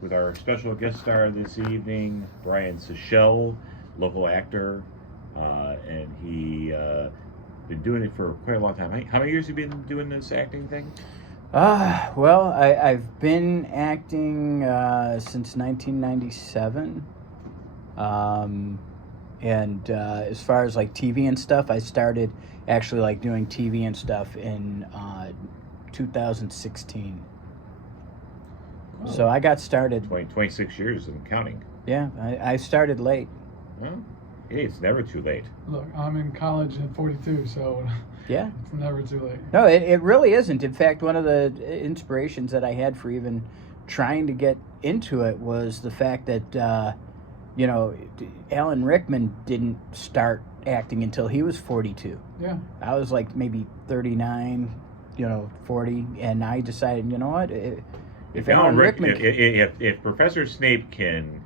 with our special guest star this evening, Brian Seychelle, local actor, and he been doing it for quite a long time. How many years have you been doing this acting thing? Well, I've been acting since 1997. And as far as like TV and stuff, I started actually like doing TV and stuff in 2016. Oh. So I got started. 26 years and counting. Yeah, I started late. Well, hey, it's never too late. Look, I'm in college at 42, so Yeah. it's never too late. No, it really isn't. In fact, one of the inspirations that I had for even trying to get into it was the fact that, Alan Rickman didn't start acting until he was 42. Yeah. I was like maybe 39, 40, and I decided, you know what, if Alan Rickman... if Professor Snape can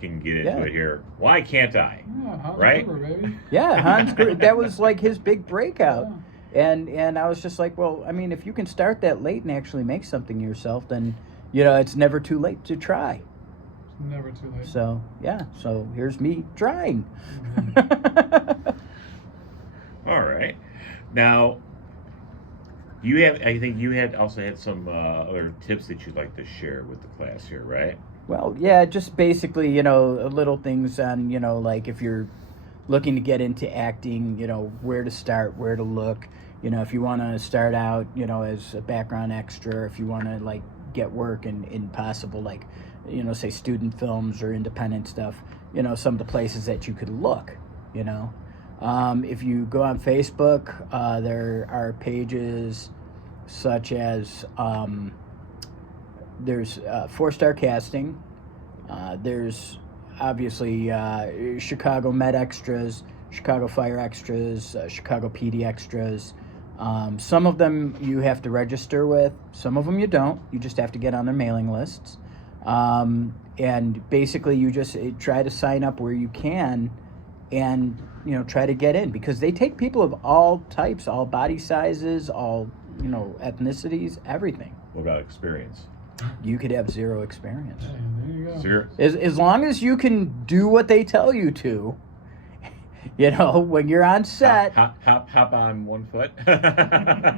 get into it here, why can't I? Yeah, Hans Right? Gruber, baby. Yeah, Hans Gruber, that was like his big breakout. Yeah. And I was just like, well, I mean, if you can start that late and actually make something of yourself, then, it's never too late to try. It's never too late. So, yeah, so here's me trying. All right. Now, I think you also had some other tips that you'd like to share with the class here, right? Well, yeah, just basically, little things on, like if you're looking to get into acting, where to start, where to look, if you want to start out, as a background extra, if you want to like get work in possible, like, say student films or independent stuff, some of the places that you could look, if you go on Facebook, there are pages such as, there's 4-Star Casting. There's obviously Chicago Med Extras, Chicago Fire Extras, Chicago PD Extras. Some of them you have to register with. Some of them you don't. You just have to get on their mailing lists. And basically you just try to sign up where you can and, try to get in. Because they take people of all types, all body sizes, all, ethnicities, everything. What about experience? You could have zero experience. Hey, there you go. Zero. As long as you can do what they tell you to, when you're on set, Hop on one foot.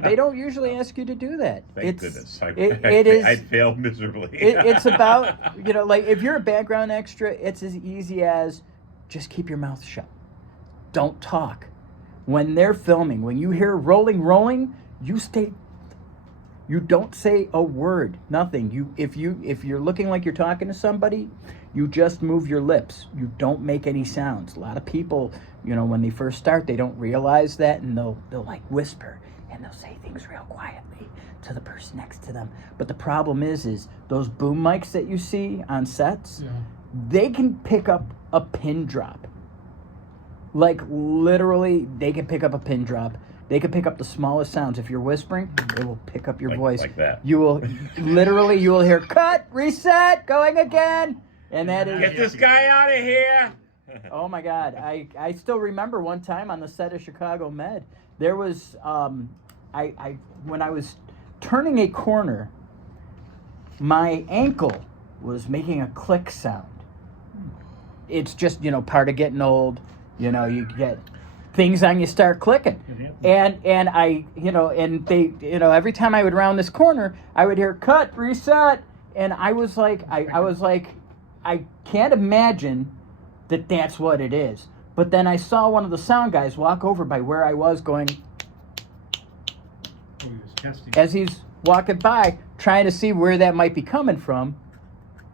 they don't usually ask you to do that. Thank goodness. I'd failed miserably. It's about, like if you're a background extra, it's as easy as just keep your mouth shut. Don't talk. When they're filming, when you hear rolling, you don't say a word, nothing. If you're looking like you're talking to somebody, you just move your lips. You don't make any sounds. A lot of people, when they first start, they don't realize that, and they'll like whisper and they'll say things real quietly to the person next to them. But the problem is those boom mics that you see on sets, they can pick up a pin drop. Like literally, they can pick up a pin drop. They can pick up the smallest sounds. If you're whispering, it will pick up your voice. Like that. You will hear cut, reset, going again. And that is... Get this guy out of here. Oh my God. I still remember one time on the set of Chicago Med, there was, when I was turning a corner, my ankle was making a click sound. It's just, part of getting old. You get... things on you start clicking, and I, and they, every time I would round this corner, I would hear cut, reset, and I was like, I can't imagine that that's what it is. But then I saw one of the sound guys walk over by where I was going, as he's walking by, trying to see where that might be coming from,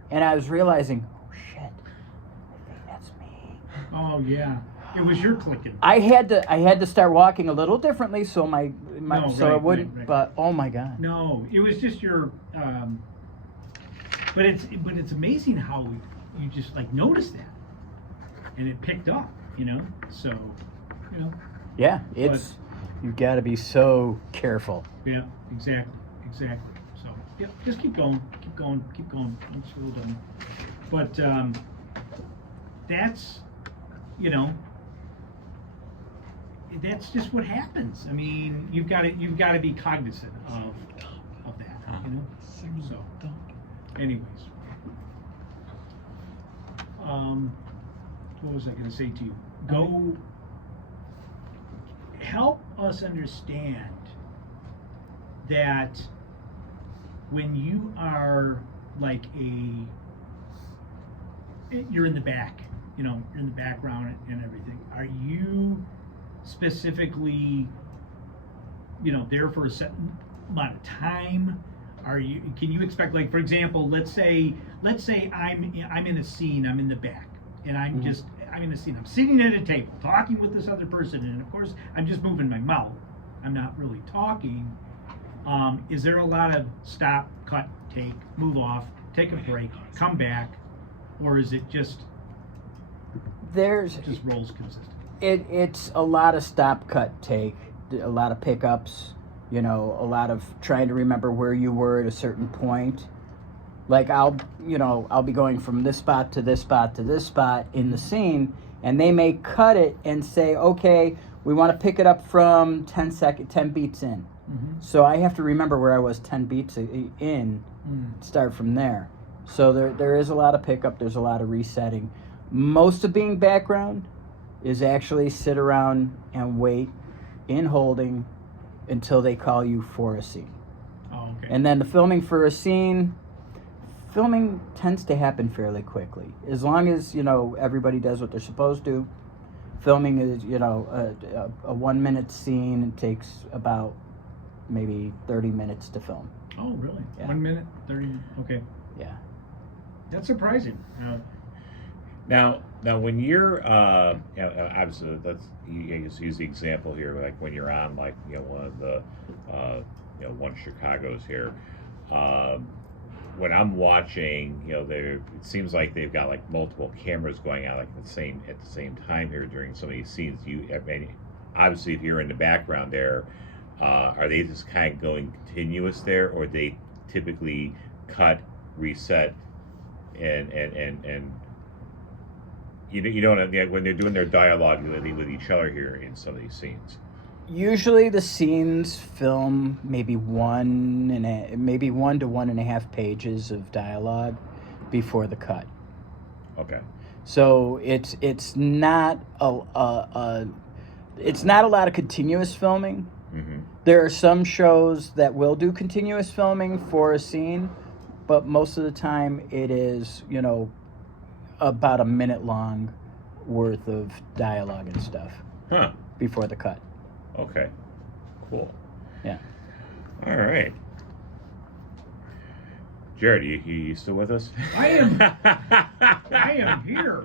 and I was realizing, oh shit, I think that's me. Oh yeah. It was your clicking. I had to start walking a little differently so my No, so right, it wouldn't. right. But oh my God! No, it was just your. But it's amazing how you just like noticed that, and it picked up. So, Yeah, it's you've got to be so careful. Yeah, exactly. So yeah, just keep going. Once you're done. But that's that's just what happens. I mean, you've got to be cognizant of that, So, anyways, what was I going to say to you? Go help us understand that when you are like you're in the back, you know, you're in the background and everything. Are you specifically, you know, there for a certain amount of time? Can you expect, like, for example, let's say I'm in a scene, I'm in the back, and I'm in a scene, I'm sitting at a table talking with this other person, and of course I'm just moving my mouth, I'm not really talking. Is there a lot of stop, cut, take, move off, take a break, come back, or is it just rolls consistent? It's a lot of stop, cut, take, a lot of pickups, you know, a lot of trying to remember where you were at a certain point. Like I'll be going from this spot to this spot to this spot in the scene, and they may cut it and say, okay, we want to pick it up from 10 beats in. Mm-hmm. So I have to remember where I was 10 beats in, start from there. So there is a lot of pickup, there's a lot of resetting. Most of being background is actually sit around and wait in holding until they call you for a scene. Oh, okay. And then the filming for a scene, filming tends to happen fairly quickly. As long as, you know, everybody does what they're supposed to. Filming is, you know, a 1 minute scene, it takes about maybe 30 minutes to film. Oh, really? Yeah. 1 minute, 30, okay. Yeah. That's surprising. Now, when you're, you know, obviously, you just use the example here, like when you're on, like, you know, one of the, you know, one of Chicago's here. When I'm watching, you know, it seems like they've got like multiple cameras going out like at the same time here during some of these scenes. I mean, obviously, if you're in the background there, are they just kind of going continuous there, or they typically cut, reset, and you know when they're doing their dialogue with each other here in some of these scenes? Usually the scenes film maybe 1 to 1.5 pages of dialogue before the cut. Okay. So it's not a lot of continuous filming. Mm-hmm. There are some shows that will do continuous filming for a scene, but most of the time it is, you know, about a minute long worth of dialogue and stuff before the cut. Okay. Cool. Yeah. All right. Jared, you still with us? I am. I am here.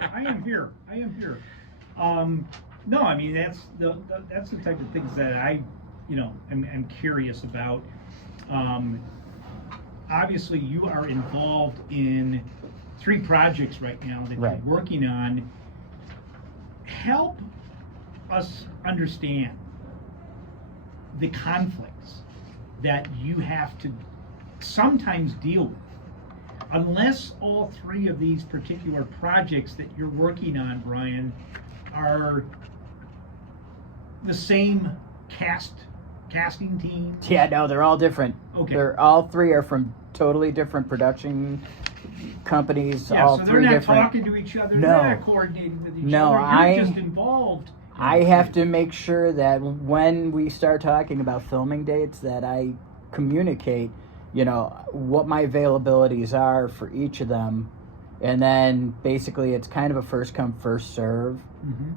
No, I mean that's the type of things that I, you know, am curious about. Obviously, you are involved in 3 projects right now that Right. you're working on. Help us understand the conflicts that you have to sometimes deal with. Unless all 3 of these particular projects that you're working on, Brian, are the same casting team. Yeah, no, they're all different. Okay. They're all 3 are from totally different production companies. Yeah, all so 3 they're not different. talking to each other. No. They're not coordinating with each No, other. You're just involved. I have to make sure that when we start talking about filming dates that I communicate, you know, what my availabilities are for each of them. And then basically it's kind of a first come, first serve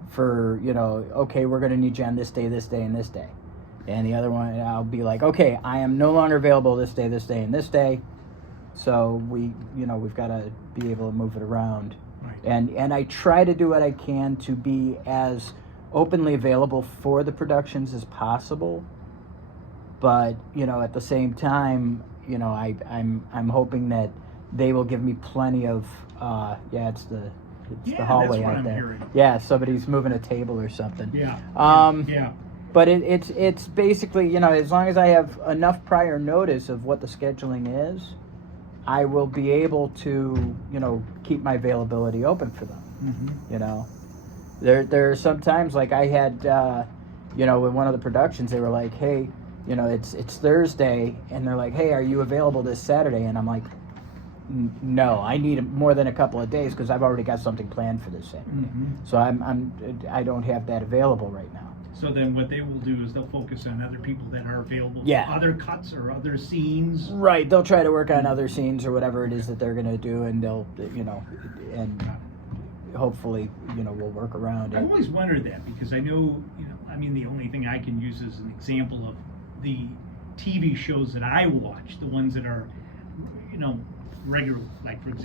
for, you know, okay, we're going to need you on this day, and this day. And the other one, I'll be like, okay, I am no longer available this day, and this day. So we've got to be able to move it around. Right. And I try to do what I can to be as openly available for the productions as possible. But, you know, at the same time, you know, I'm hoping that they will give me plenty of it's the hallway that's what out I'm there. hearing. Yeah, somebody's moving a table or something. Yeah. Yeah. But it's basically, you know, as long as I have enough prior notice of what the scheduling is, I will be able to, you know, keep my availability open for them. Mm-hmm. You know, there are some times, like I had, you know, with one of the productions, they were like, hey, you know, it's Thursday, and they're like, hey, are you available this Saturday? And I'm like, No, I need more than a couple of days because I've already got something planned for this Saturday. Mhm. So I don't have that available right now. So then what they will do is they'll focus on other people that are available Yeah. for other cuts or other scenes. Right, they'll try to work on other scenes or whatever it is that they're gonna do, and they'll, and hopefully, we'll work around I've it. always wondered that because I know, the only thing I can use as an example of the TV shows that I watch, the ones that are, regular, like for example,